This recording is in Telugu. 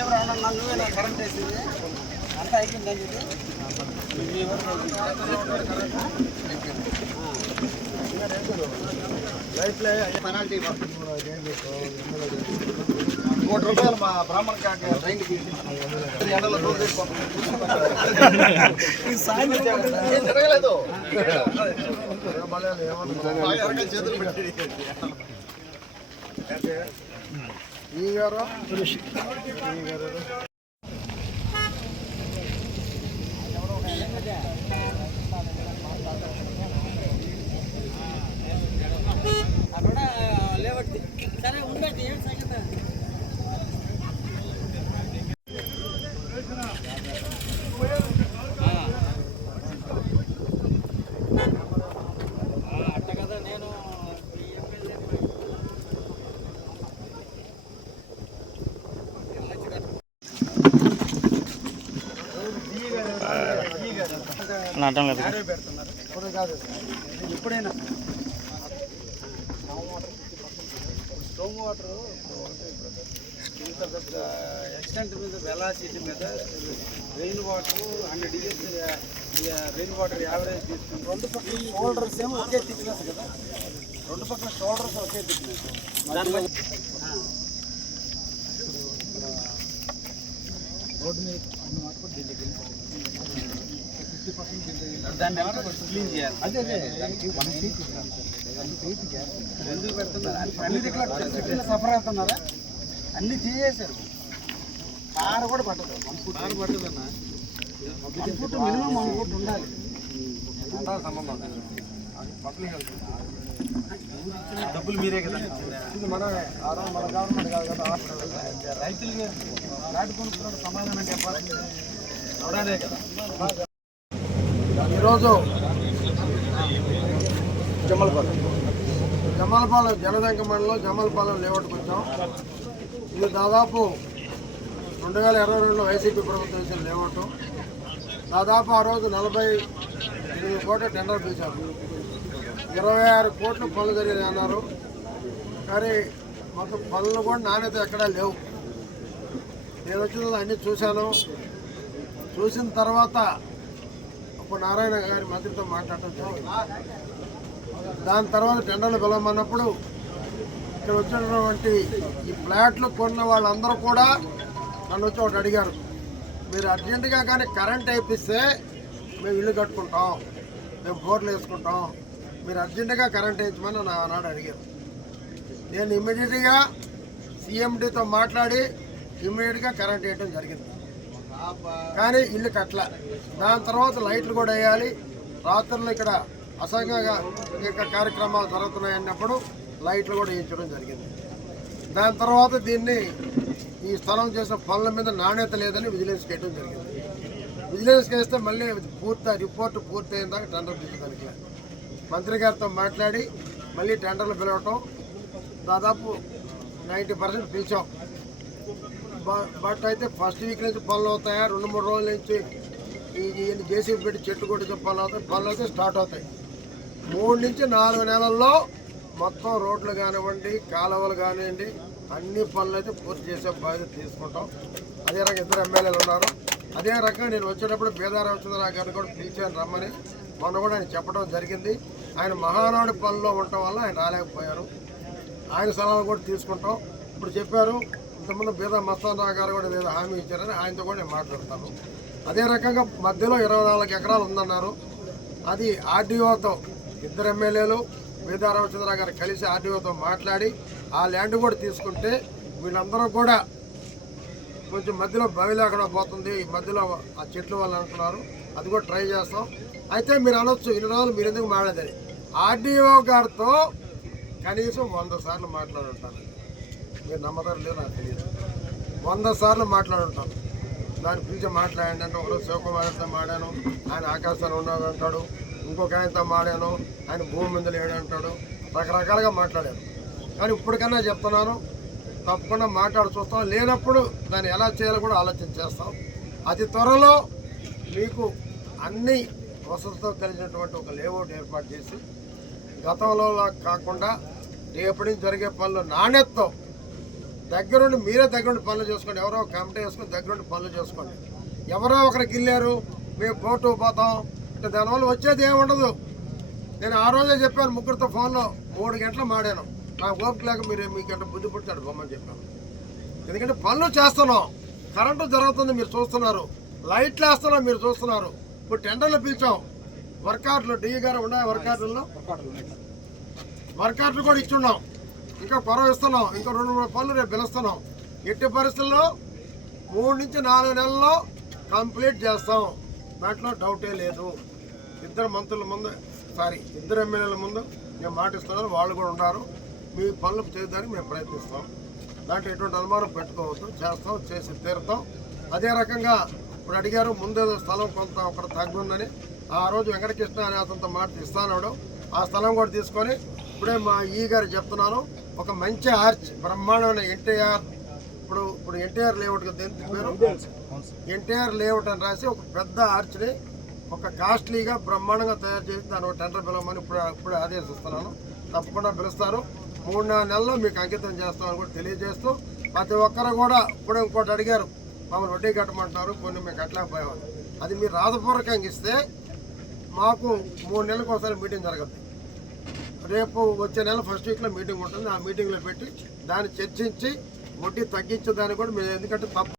నువ్వే నాకు కరెంట్ వేసింది అంతా అయిపోయిందని పెనాల్టీ ₹1 మా బ్రాహ్మణ ట్రైన్కి ఎండలో జరగలేదు చేతులు పెట్టి ఈ గారు సరే ఉండదు ఏం సంగతి అట్ట కదా నేను పెడుతున్నారు ఎప్పుడైనా స్టోమ్ వాటర్ ఇంత పెద్ద ఎక్స్టెంట్ మీద వెలాసిటీ మీద rain water 100 degrees rain water average తీసుకుని రెండు పక్కల షోల్డర్స్ ఏమో ఒకే థిక్నెస్ కదా రెండు పక్కల షోల్డర్స్ ఒకే థిక్నెస్ రోడ్డు మీద దాన్ని ఏమన్నా క్లీన్ చేయాలి అదే దానికి 1 feet ఎందుకు పెడుతున్నారు అన్ని దగ్గర సఫర్ అవుతున్నారా అన్ని తీసేశారు కారు కూడా పట్టదు 1 foot కారు పట్టదన్నా 1 foot మినిమం 1 foot ఉండాలి అంతా సంబంధం పబ్లిక్ డబ్బులు మీరే కదా ఇది మన గవర్నమెంట్ కాదు కదా రైతులకి నాటు కొనుక్కున్న సమాధానం చెప్పాల్సింది అవడానే కదా ఈరోజు జమ్మలపాలెం జనదంక మండలం జమ్మలపాలెం లేఅవుట్కి వచ్చాం. ఇది దాదాపు 2022లో వైసీపీ ప్రభుత్వం వేసిన లేఅవుట్. దాదాపు ఆ రోజు 48 కోట్ల టెండర్ పిలిచారు. 26 కోట్ల పనులు జరిగింది అన్నారు. కానీ మొత్తం పనులు కూడా నాణ్యత ఎక్కడా లేవు. నేను వచ్చిన అన్నీ చూశాను. చూసిన తర్వాత అప్పుడు నారాయణ గారి మంత్రితో మాట్లాడటం జరిగింది. దాని తర్వాత టెండర్లు పిలవమన్నప్పుడు ఇక్కడ వచ్చినటువంటి ఈ ఫ్లాట్లు కొన్న వాళ్ళందరూ కూడా నన్ను వచ్చి ఒకటి అడిగారు, మీరు అర్జెంటుగా కానీ కరెంట్ వేయిస్తే మేము ఇల్లు కట్టుకుంటాం, మేము బోర్లు వేసుకుంటాం, మీరు అర్జెంటుగా కరెంట్ వేయించమని నా ఆనాడు అడిగారు. నేను ఇమ్మీడియట్గా సీఎండీతో మాట్లాడి ఇమ్మీడియట్గా కరెంట్ వేయడం జరిగింది. కానీ ఇల్లు కట్టలే. దాని తర్వాత లైట్లు కూడా వేయాలి. రాత్రులు ఇక్కడ అసంఘంగా కార్యక్రమాలు జరుగుతున్నాయన్నప్పుడు లైట్లు కూడా వేయించడం జరిగింది. దాని తర్వాత దీన్ని ఈ స్థలం చేసిన పనుల మీద నాణ్యత లేదని విజిలెన్స్ చేయడం జరిగింది. విజిలెన్స్ చేస్తే మళ్ళీ రిపోర్ట్ పూర్తయిన దాకా టెండర్ పిలిచడానికి మంత్రి గారితో మాట్లాడి మళ్ళీ టెండర్లు పిలవటం దాదాపు 90% పిలిచాం. బట్ అయితే ఫస్ట్ వీక్ నుంచి పనులు అవుతాయా, 2-3 రోజుల నుంచి ఈ జేసీబీ పెట్టి చెట్టు కొట్టించే పనులు అయితే స్టార్ట్ అవుతాయి. 3 నుంచి 4 నెలల్లో మొత్తం రోడ్లు కానివ్వండి, కాలువలు కానివ్వండి, అన్ని పనులు అయితే పూర్తి చేసే బాధ్యత తీసుకుంటాం. అదే రకంగా 2 ఎమ్మెల్యేలు ఉన్నారు. అదే రకంగా నేను వచ్చేటప్పుడు బేదారామచంద్రరావు గారిని కూడా పిలిచాను రమ్మని. మొన్న కూడా ఆయన చెప్పడం జరిగింది. ఆయన మహానాడు పనుల్లో ఉండటం వల్ల ఆయన రాలేకపోయారు. ఆయన సలహాలు కూడా తీసుకుంటాం. ఇప్పుడు చెప్పారు, ఇంతకుముందు బీదా మస్తానరావు గారు కూడా ఏదో హామీ ఇచ్చారని ఆయనతో కూడా నేను మాట్లాడతాను. అదే రకంగా మధ్యలో 24 ఎకరాలు ఉందన్నారు. అది ఆర్డీఓతో 2 ఎమ్మెల్యేలు బీదారామచంద్రరావు గారు కలిసి ఆర్డీఓతో మాట్లాడి ఆ ల్యాండ్ కూడా తీసుకుంటే వీళ్ళందరూ కూడా కొంచెం మధ్యలో బవిలో అక్కడ పోతుంది, ఈ మధ్యలో ఆ చెట్లు వాళ్ళు అంటున్నారు. అది కూడా ట్రై చేస్తాం. అయితే మీరు అనొచ్చు, ఇన్ని రోజులు మీరు ఎందుకు మాట్లాడదని. ఆర్డీఓ గారితో కనీసం 100 సార్లు మాట్లాడుంటాను. మీరు నమ్మదారు లేదు నాకు తెలియదు. 100 సార్లు మాట్లాడుంటాను. దాన్ని పిలిచి మాట్లాడండి అంటే ఒకరోజు శివకుమార్తో మాడాను, ఆయన ఆకాశాలు ఉన్నాడు అంటాడు. ఇంకొక ఆయనతో మాడాను, ఆయన భూమి మీద లేడు అంటాడు. రకరకాలుగా మాట్లాడాను. కానీ ఇప్పటికన్నా చెప్తున్నాను, తప్పకుండా మాట్లాడి చూస్తాం. లేనప్పుడు దాన్ని ఎలా చేయాలో కూడా ఆలోచన చేస్తాం. అతి త్వరలో మీకు అన్ని వసతులతో కలిగినటువంటి ఒక లేఅవుట్ ఏర్పాటు చేసి గతంలో కాకుండా రేపటి నుంచి జరిగే పనులు నాణ్యతతో దగ్గరుండి మీరే దగ్గరుండి పనులు చేసుకోండి. ఎవరో కమిటీ వేసుకొని దగ్గరుండి పనులు చేసుకోండి. ఎవరో ఒకరికి వెళ్ళారు మేము కోర్టు పోతాం అంటే దానివల్ల వచ్చేది ఏమి ఉండదు. నేను ఆ రోజే చెప్పాను, ముగ్గురితో ఫోన్లో 3 గంటలు మాడాను. నాకు ఓపిక లేక మీరు మీకంటే బుద్ధి పుట్టాడు బొమ్మని చెప్పాను. ఎందుకంటే పనులు చేస్తున్నాం, కరెంటు జరుగుతుంది మీరు చూస్తున్నారు, లైట్లు వేస్తున్నాం మీరు చూస్తున్నారు. ఇప్పుడు టెండర్లు పిలిచాం, వర్కర్లు డిఈ గారు ఉన్నాయి, వర్కర్లలో వర్కర్లు కూడా ఇచ్చున్నాం, ఇంకా పొరవ ఇస్తున్నాం, ఇంకా 2-3 పనులు రేపు పిలుస్తున్నాం. ఎట్టి పరిస్థితుల్లో 3 నుంచి 4 నెలల్లో కంప్లీట్ చేస్తాం, దాంట్లో డౌటే లేదు. ఇద్దరు మంత్రుల ముందు ఇద్దరు ఎమ్మెల్యేల ముందు నేను మాటిస్తున్నాను, వాళ్ళు కూడా ఉన్నారు. మీ పనులు చేయడానికి మేము ప్రయత్నిస్తాం, దాంట్లో ఎటువంటి అనుమానం పెట్టుకోవద్దు, చేస్తాం, చేసి తీరుతాం. అదే రకంగా ఇప్పుడు అడిగారు ముందేదో స్థలం కొంత ఒకటి తగ్గుందని, ఆ రోజు వెంకటకృష్ణ అనే అతనితో మాట ఇస్తానాడు. ఆ స్థలం కూడా తీసుకొని ఇప్పుడే మా ఈ గారు చెప్తున్నాను, ఒక మంచి ఆర్చ్ బ్రహ్మాండమైన ఇప్పుడు ఎన్టీఆర్ లేఅవుట్ పేరు ఎన్టీఆర్ లేఅవుట్ అని రాసి ఒక పెద్ద ఆర్చ్ని ఒక కాస్ట్లీగా బ్రహ్మాండంగా తయారు చేసి దాని ఒక టెండర్ పిలవమని ఇప్పుడే ఆదేశిస్తున్నాను. తప్పకుండా పిలుస్తారు. 3-4 నెలల్లో మీకు అంకితం చేస్తామని కూడా తెలియజేస్తూ, ప్రతి ఒక్కరు కూడా ఇప్పుడే ఇంకోటి అడిగారు, మమ్మల్ని వడ్డీ కట్టమంటున్నారు, కొన్ని మేము కట్టలేకపోయామని. అది మీరు రాతపూర్వకంగా ఇస్తే మాకు 3 నెలలకు ఒకసారి మీటింగ్ జరగదు. రేపు వచ్చే నెల ఫస్ట్ వీక్లో మీటింగ్ ఉంటుంది. ఆ మీటింగ్లో పెట్టి దాన్ని చర్చించి వడ్డీ తగ్గించేదాన్ని కూడా మేము, ఎందుకంటే తప్ప